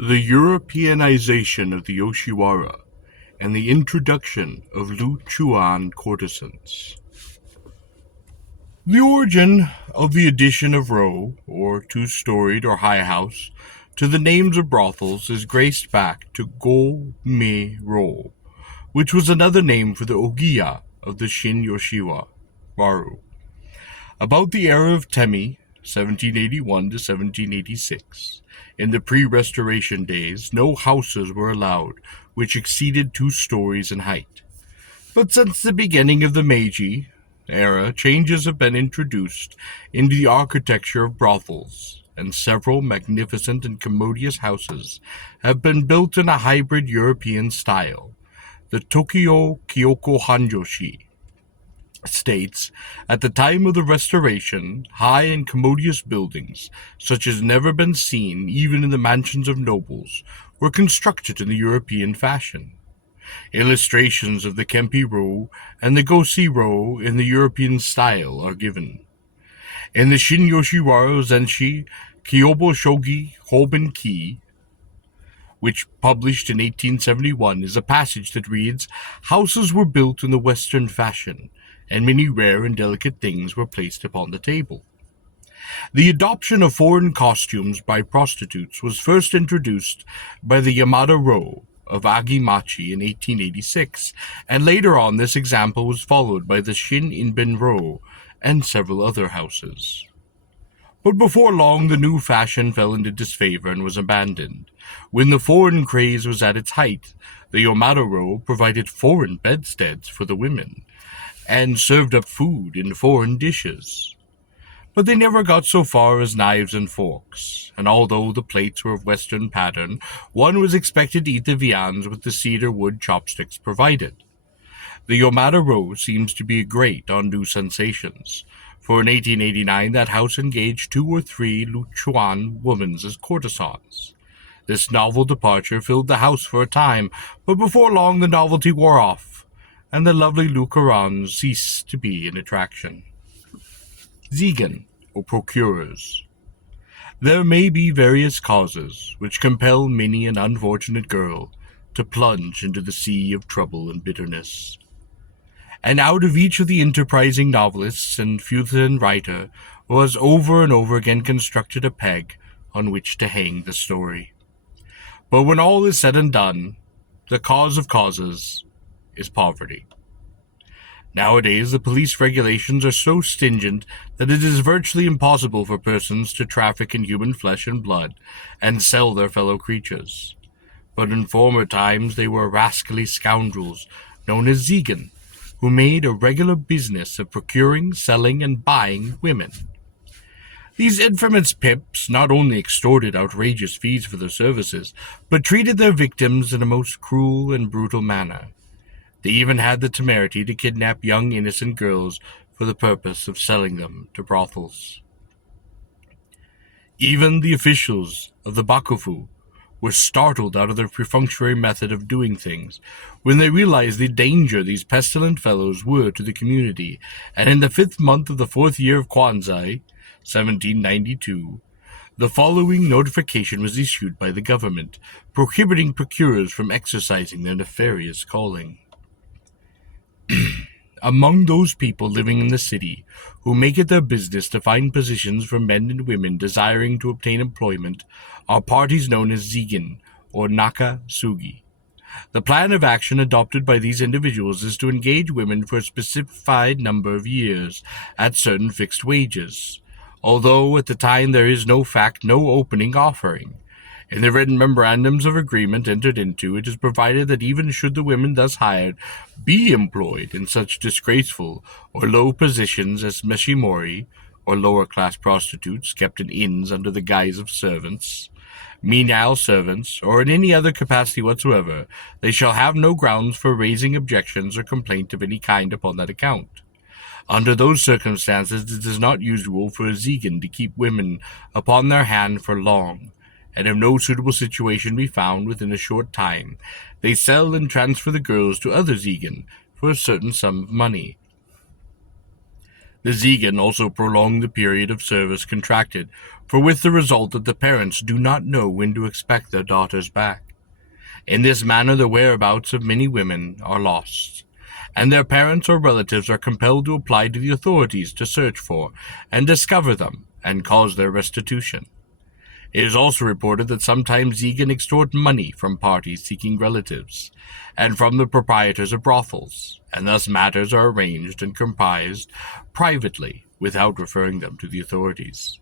The Europeanization of the Yoshiwara and the introduction of Loochooan courtesans. The origin of the addition of row, or two-storied or high house, to the names of brothels is graced back to Go-me-ro, which was another name for the ogiya of the Shin Yoshiwara. About the era of Temi, 1781 to 1786, in the pre-Restoration days, no houses were allowed which exceeded 2 stories in height. But since the beginning of the Meiji era, changes have been introduced into the architecture of brothels, and several magnificent and commodious houses have been built in a hybrid European style. The Tokyo Kyoko Hanjoshi states, at the time of the Restoration, high and commodious buildings, such as never been seen even in the mansions of nobles, were constructed in the European fashion. Illustrations of the Kempi-ro and the Gosi-ro in the European style are given. In the Shin Yoshiwara Zenshi Kyobo Shogi Hoben Ki, which published in 1871, is a passage that reads, houses were built in the Western fashion, and many rare and delicate things were placed upon the table. The adoption of foreign costumes by prostitutes was first introduced by the Yamada-ro of Agimachi in 1886, and later on this example was followed by the Shin Inben-ro and several other houses. But before long the new fashion fell into disfavor and was abandoned. When the foreign craze was at its height, the Yamada-ro provided foreign bedsteads for the women, and served up food in foreign dishes. But they never got so far as knives and forks, and although the plates were of Western pattern, one was expected to eat the viands with the cedar wood chopsticks provided. The Yamada-ro seems to be great on new sensations, for in 1889 that house engaged 2 or 3 Loochooan women as courtesans. This novel departure filled the house for a time, but before long the novelty wore off, and the lovely Loochooans ceased to be an attraction. Zegen, or procurers. There may be various causes which compel many an unfortunate girl to plunge into the sea of trouble and bitterness. And out of each of the enterprising novelists and Futhan writer was over and over again constructed a peg on which to hang the story. But when all is said and done, the cause of causes is poverty. Nowadays, the police regulations are so stringent that it is virtually impossible for persons to traffic in human flesh and blood and sell their fellow creatures. But in former times they were rascally scoundrels known as Zegen, who made a regular business of procuring, selling, and buying women. These infamous pimps not only extorted outrageous fees for their services, but treated their victims in a most cruel and brutal manner. They even had the temerity to kidnap young innocent girls for the purpose of selling them to brothels. Even the officials of the Bakufu were startled out of their perfunctory method of doing things when they realized the danger these pestilent fellows were to the community, and in the 5th month of the 4th year of Kwanzai, 1792, the following notification was issued by the government, prohibiting procurers from exercising their nefarious calling. Among those people living in the city who make it their business to find positions for men and women desiring to obtain employment are parties known as Zegen or Naka-sugi. The plan of action adopted by these individuals is to engage women for a specified number of years at certain fixed wages, although at the time there is no opening offering. In the written memorandums of agreement entered into, it is provided that even should the women thus hired be employed in such disgraceful or low positions as meshimori, or lower-class prostitutes kept in inns under the guise of servants, menial servants, or in any other capacity whatsoever, they shall have no grounds for raising objections or complaint of any kind upon that account. Under those circumstances, it is not usual for a Zegen to keep women upon their hand for long, and if no suitable situation be found within a short time, they sell and transfer the girls to other Zegen for a certain sum of money. The Zegen also prolonged the period of service contracted for with the result that the parents do not know when to expect their daughters back. In this manner the whereabouts of many women are lost, and their parents or relatives are compelled to apply to the authorities to search for and discover them and cause their restitution. It is also reported that sometimes Zegen extort money from parties seeking relatives, and from the proprietors of brothels, and thus matters are arranged and comprised privately without referring them to the authorities.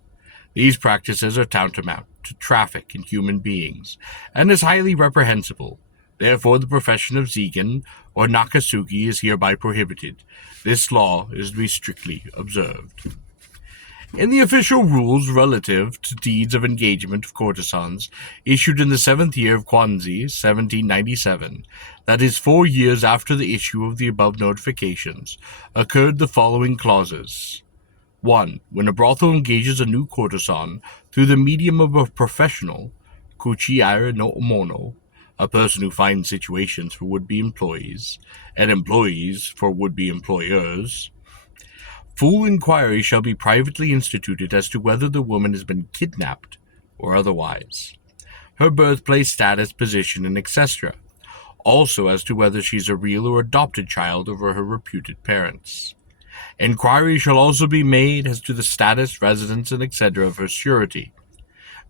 These practices are tantamount to traffic in human beings, and is highly reprehensible. Therefore the profession of Zegen or Nakasugi is hereby prohibited. This law is to be strictly observed. In the official rules relative to deeds of engagement of courtesans, issued in the 7th year of Kwanzi, 1797, that is 4 years after the issue of the above notifications, occurred the following clauses. 1. When a brothel engages a new courtesan through the medium of a professional, kuchi-ira no omono, a person who finds situations for would-be employees, and employees for would-be employers, full inquiry shall be privately instituted as to whether the woman has been kidnapped or otherwise, her birthplace, status, position, and etc., also as to whether she is a real or adopted child of her reputed parents. Inquiry shall also be made as to the status, residence, and etc. of her surety.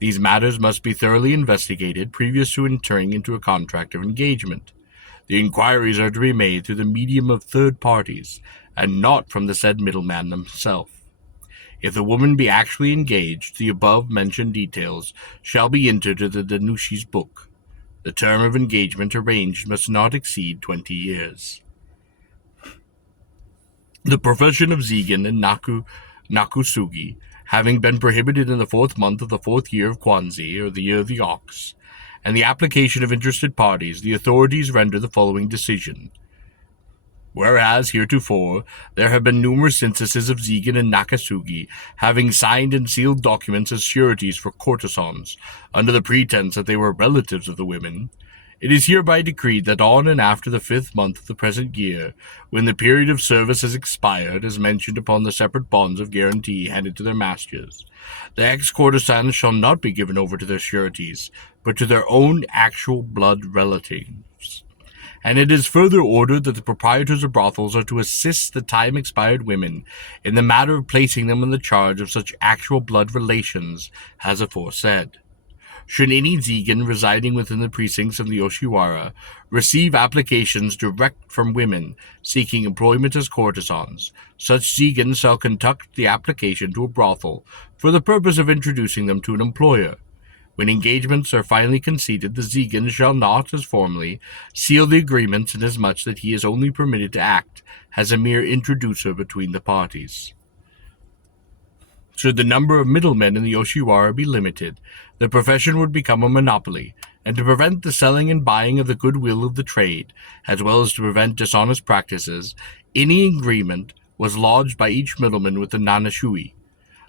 These matters must be thoroughly investigated previous to entering into a contract of engagement. The inquiries are to be made through the medium of third parties, and not from the said middleman himself. If the woman be actually engaged, the above-mentioned details shall be entered into the Danushi's book. The term of engagement arranged must not exceed 20 years. The profession of Zegen and Nakusugi, having been prohibited in the 4th month of the 4th year of Kwanzi, or the year of the ox, and the application of interested parties, the authorities render the following decision. Whereas, heretofore, there have been numerous instances of Zegen and Nakasugi having signed and sealed documents as sureties for courtesans, under the pretense that they were relatives of the women, it is hereby decreed that on and after the 5th month of the present year, when the period of service has expired, as mentioned upon the separate bonds of guarantee handed to their masters, the ex-courtesans shall not be given over to their sureties, but to their own actual blood relatives. And it is further ordered that the proprietors of brothels are to assist the time-expired women in the matter of placing them in the charge of such actual blood relations as aforesaid. Should any Zegen residing within the precincts of the Yoshiwara receive applications direct from women seeking employment as courtesans, such Zegen shall conduct the application to a brothel for the purpose of introducing them to an employer. When engagements are finally conceded, the Zegen shall not, as formerly, seal the agreements inasmuch that he is only permitted to act as a mere introducer between the parties. Should the number of middlemen in the Yoshiwara be limited, the profession would become a monopoly, and to prevent the selling and buying of the goodwill of the trade, as well as to prevent dishonest practices, any agreement was lodged by each middleman with the Nanashui.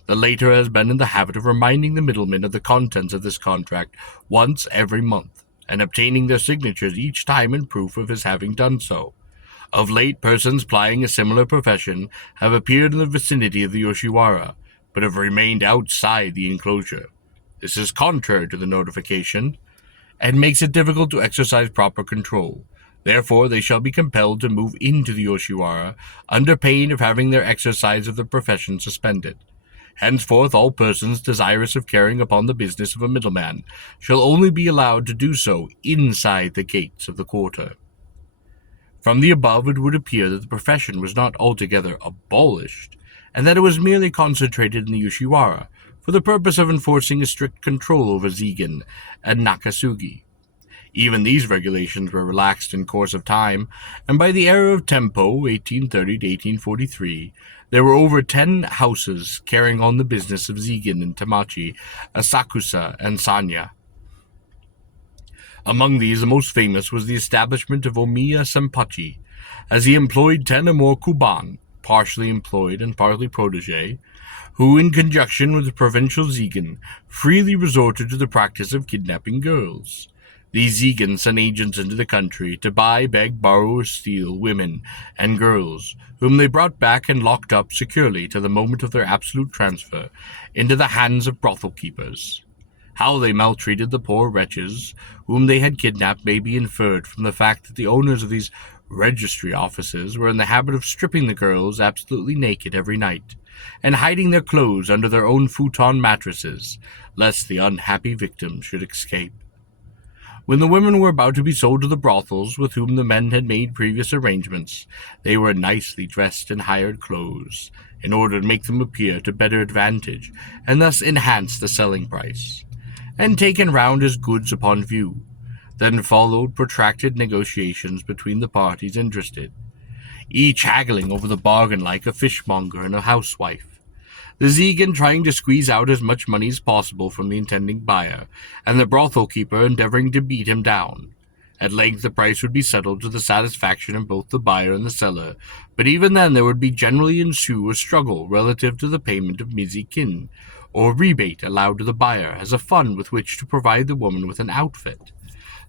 The latter has been in the habit of reminding the middlemen of the contents of this contract once every month, and obtaining their signatures each time in proof of his having done so. Of late, persons plying a similar profession have appeared in the vicinity of the Yoshiwara, but have remained outside the enclosure. This is contrary to the notification, and makes it difficult to exercise proper control. Therefore, they shall be compelled to move into the Yoshiwara, under pain of having their exercise of the profession suspended. Henceforth, all persons desirous of carrying upon the business of a middleman shall only be allowed to do so inside the gates of the quarter. From the above, it would appear that the profession was not altogether abolished, and that it was merely concentrated in the Yoshiwara, for the purpose of enforcing a strict control over Zegen and Nakasugi. Even these regulations were relaxed in course of time, and by the era of Tempo, 1830 to 1843, there were over 10 houses carrying on the business of Zegen in Tamachi, Asakusa, and Sanya. Among these, the most famous was the establishment of Omiya Senpachi, as he employed 10 or more kuban, partially employed and partly protege, who, in conjunction with the provincial Zegen, freely resorted to the practice of kidnapping girls. These Zegen sent agents into the country to buy, beg, borrow, or steal women and girls, whom they brought back and locked up securely to the moment of their absolute transfer into the hands of brothel keepers. How they maltreated the poor wretches whom they had kidnapped may be inferred from the fact that the owners of these registry offices were in the habit of stripping the girls absolutely naked every night, and hiding their clothes under their own futon mattresses, lest the unhappy victims should escape. When the women were about to be sold to the brothels with whom the men had made previous arrangements, they were nicely dressed in hired clothes, in order to make them appear to better advantage, and thus enhance the selling price, and taken round as goods upon view. Then followed protracted negotiations between the parties interested, each haggling over the bargain like a fishmonger and a housewife, the Zegen trying to squeeze out as much money as possible from the intending buyer, and the brothel keeper endeavoring to beat him down. At length the price would be settled to the satisfaction of both the buyer and the seller, but even then there would generally ensue a struggle relative to the payment of mizikin, or rebate allowed to the buyer as a fund with which to provide the woman with an outfit.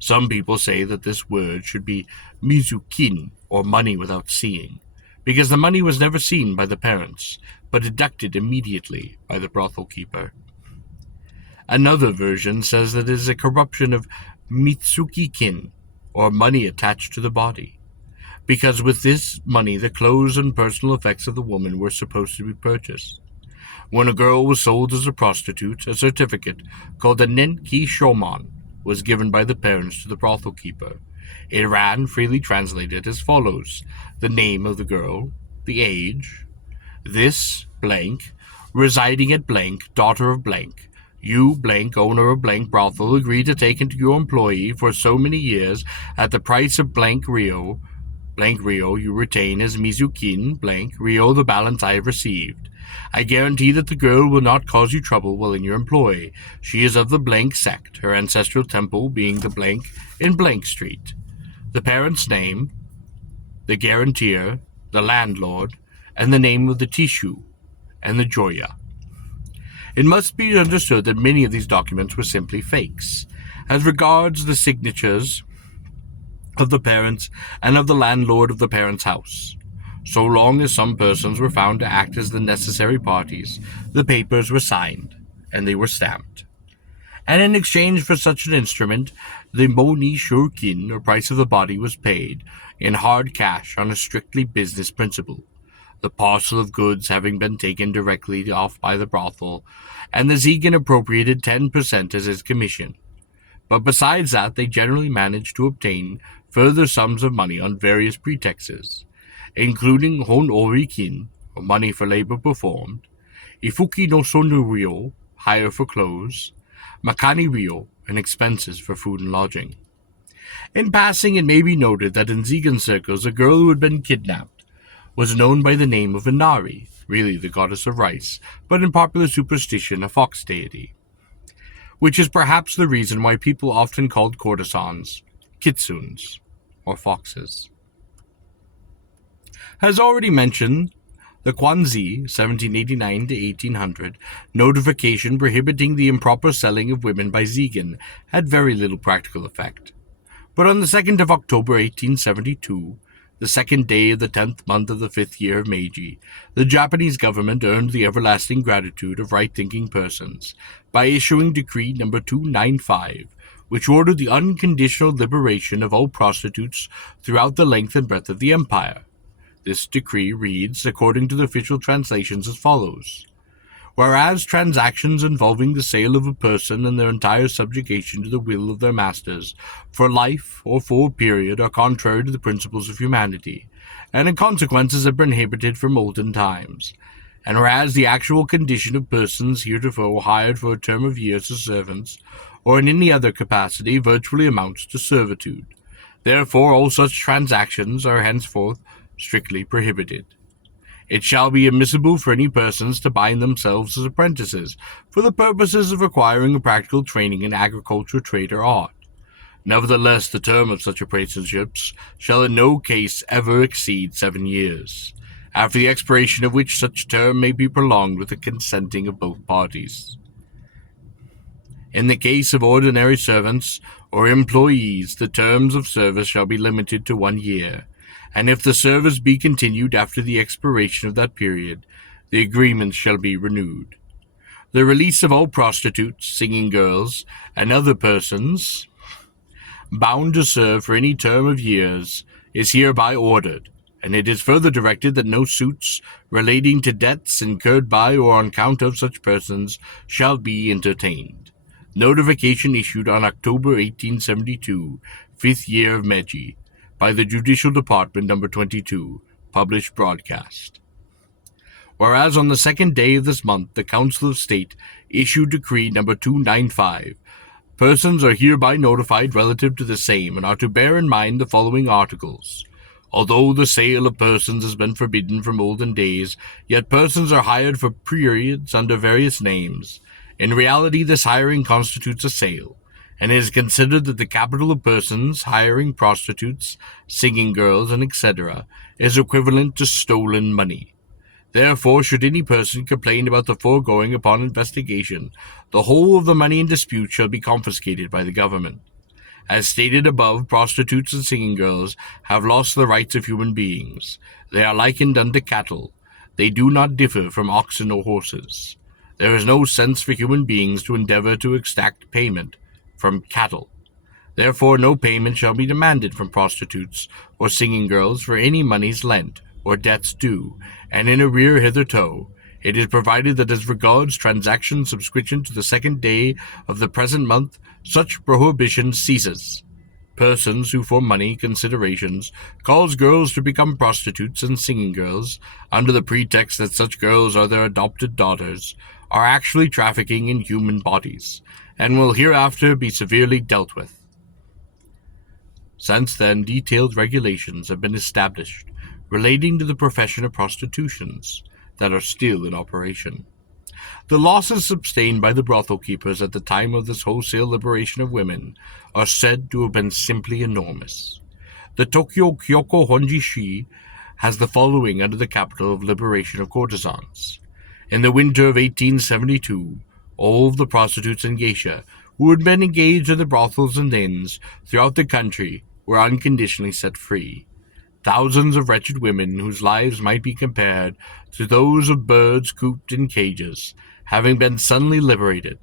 Some people say that this word should be mizukin, or money without seeing, because the money was never seen by the parents, but deducted immediately by the brothel keeper. Another version says that it is a corruption of mitsukikin, or money attached to the body, because with this money the clothes and personal effects of the woman were supposed to be purchased. When a girl was sold as a prostitute, a certificate called a nenki shoman was given by the parents to the brothel keeper. It ran, freely translated, as follows: the name of the girl, the age, this blank, residing at blank, daughter of blank. You, blank, owner of blank brothel, agree to take into your employee for so many years at the price of blank Rio you retain as mizukin, blank Rio the balance I have received. I guarantee that the girl will not cause you trouble while in your employ. She is of the blank sect, her ancestral temple being the blank in blank street. The parent's name, the guarantor, the landlord, and the name of the Tishu and the Joya. It must be understood that many of these documents were simply fakes. As regards the signatures of the parents and of the landlord of the parents' house, so long as some persons were found to act as the necessary parties, the papers were signed, and they were stamped. And in exchange for such an instrument, the moni shurkin, or price of the body, was paid in hard cash on a strictly business principle, the parcel of goods having been taken directly off by the brothel, and the Zegen appropriated 10% as his commission. But besides that, they generally managed to obtain further sums of money on various pretexts, including hon orikin, or money for labor performed, ifuki no sonu ryo, hire for clothes, makani ryo, and expenses for food and lodging. In passing, it may be noted that in Zegen circles, a girl who had been kidnapped was known by the name of Inari, really the goddess of rice, but in popular superstition a fox deity, which is perhaps the reason why people often called courtesans kitsuns, or foxes. As already mentioned, the Kwanzi 1789 to 1800 notification prohibiting the improper selling of women by Zegen had very little practical effect. But on the 2nd of October 1872, the second day of the 10th month of the 5th year of Meiji, the Japanese government earned the everlasting gratitude of right-thinking persons by issuing Decree No. 295, which ordered the unconditional liberation of all prostitutes throughout the length and breadth of the empire. This decree reads, according to the official translations, as follows: whereas transactions involving the sale of a person and their entire subjugation to the will of their masters, for life or for a period, are contrary to the principles of humanity, and in consequences have been prohibited from olden times. And whereas the actual condition of persons heretofore hired for a term of years as servants, or in any other capacity, virtually amounts to servitude. Therefore all such transactions are henceforth strictly prohibited. It shall be admissible for any persons to bind themselves as apprentices for the purposes of acquiring a practical training in agriculture, trade, or art. Nevertheless, the term of such apprenticeships shall in no case ever exceed 7 years, after the expiration of which such term may be prolonged with the consenting of both parties. In the case of ordinary servants or employees, the terms of service shall be limited to 1 year, and if the service be continued after the expiration of that period, the agreement shall be renewed. The release of all prostitutes, singing girls, and other persons bound to serve for any term of years is hereby ordered, and it is further directed that no suits relating to debts incurred by or on account of such persons shall be entertained. Notification issued on October 1872, 5th year of Meiji, by the Judicial Department, number 22, published broadcast. Whereas on the second day of this month, the Council of State issued decree number 295, persons are hereby notified relative to the same and are to bear in mind the following articles. Although the sale of persons has been forbidden from olden days, yet persons are hired for periods under various names. In reality, this hiring constitutes a sale, and it is considered that the capital of persons hiring prostitutes, singing girls, and etc. is equivalent to stolen money. Therefore, should any person complain about the foregoing upon investigation, the whole of the money in dispute shall be confiscated by the government. As stated above, prostitutes and singing girls have lost the rights of human beings. They are likened unto cattle. They do not differ from oxen or horses. There is no sense for human beings to endeavor to exact payment from cattle. Therefore, no payment shall be demanded from prostitutes or singing girls for any moneys lent or debts due, and in arrear hitherto. It is provided that as regards transactions subscription to the second day of the present month, such prohibition ceases. Persons who for money considerations cause girls to become prostitutes and singing girls, under the pretext that such girls are their adopted daughters, are actually trafficking in human bodies, and will hereafter be severely dealt with. Since then, detailed regulations have been established relating to the profession of prostitutions that are still in operation. The losses sustained by the brothel keepers at the time of this wholesale liberation of women are said to have been simply enormous. The Tokyo Kyoko Honjishi has the following under the capital of liberation of courtesans. In the winter of 1872, all of the prostitutes and geisha who had been engaged in the brothels and inns throughout the country were unconditionally set free. Thousands of wretched women whose lives might be compared to those of birds cooped in cages, having been suddenly liberated.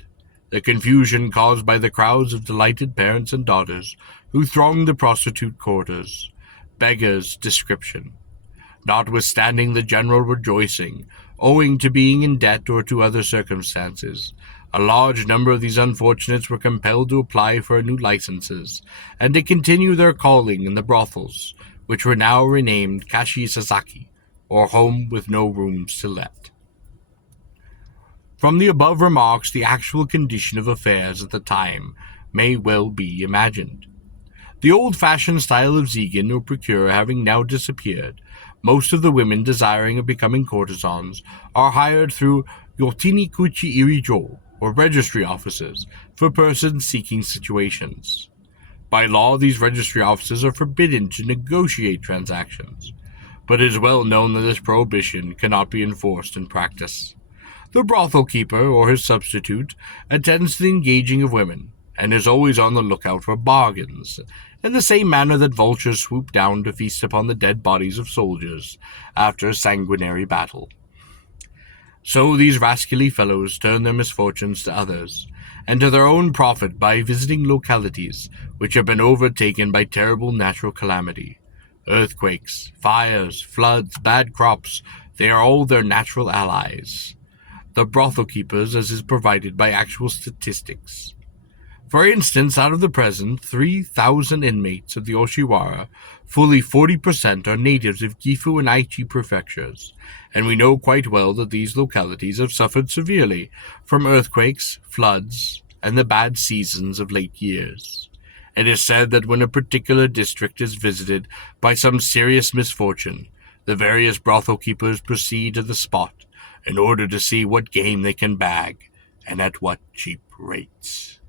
The confusion caused by the crowds of delighted parents and daughters who thronged the prostitute quarters beggars description. Notwithstanding the general rejoicing, owing to being in debt or to other circumstances, a large number of these unfortunates were compelled to apply for new licenses and to continue their calling in the brothels, which were now renamed Kashi Sasaki, or Home with No Rooms to Let. From the above remarks, the actual condition of affairs at the time may well be imagined. The old-fashioned style of Zegen or procure having now disappeared, most of the women desiring of becoming courtesans are hired through Yotini Kuchi Irijo, or registry offices, for persons seeking situations. By law, these registry offices are forbidden to negotiate transactions, but it is well known that this prohibition cannot be enforced in practice. The brothel keeper, or his substitute, attends to the engaging of women, and is always on the lookout for bargains, in the same manner that vultures swoop down to feast upon the dead bodies of soldiers after a sanguinary battle. So these rascally fellows turn their misfortunes to others, and to their own profit by visiting localities which have been overtaken by terrible natural calamity. Earthquakes, fires, floods, bad crops, they are all their natural allies. The brothel keepers, as is provided by actual statistics. For instance, out of the present 3,000 inmates of the Yoshiwara, fully 40% are natives of Gifu and Aichi prefectures, and we know quite well that these localities have suffered severely from earthquakes, floods, and the bad seasons of late years. It is said that when a particular district is visited by some serious misfortune, the various brothel keepers proceed to the spot in order to see what game they can bag and at what cheap rates.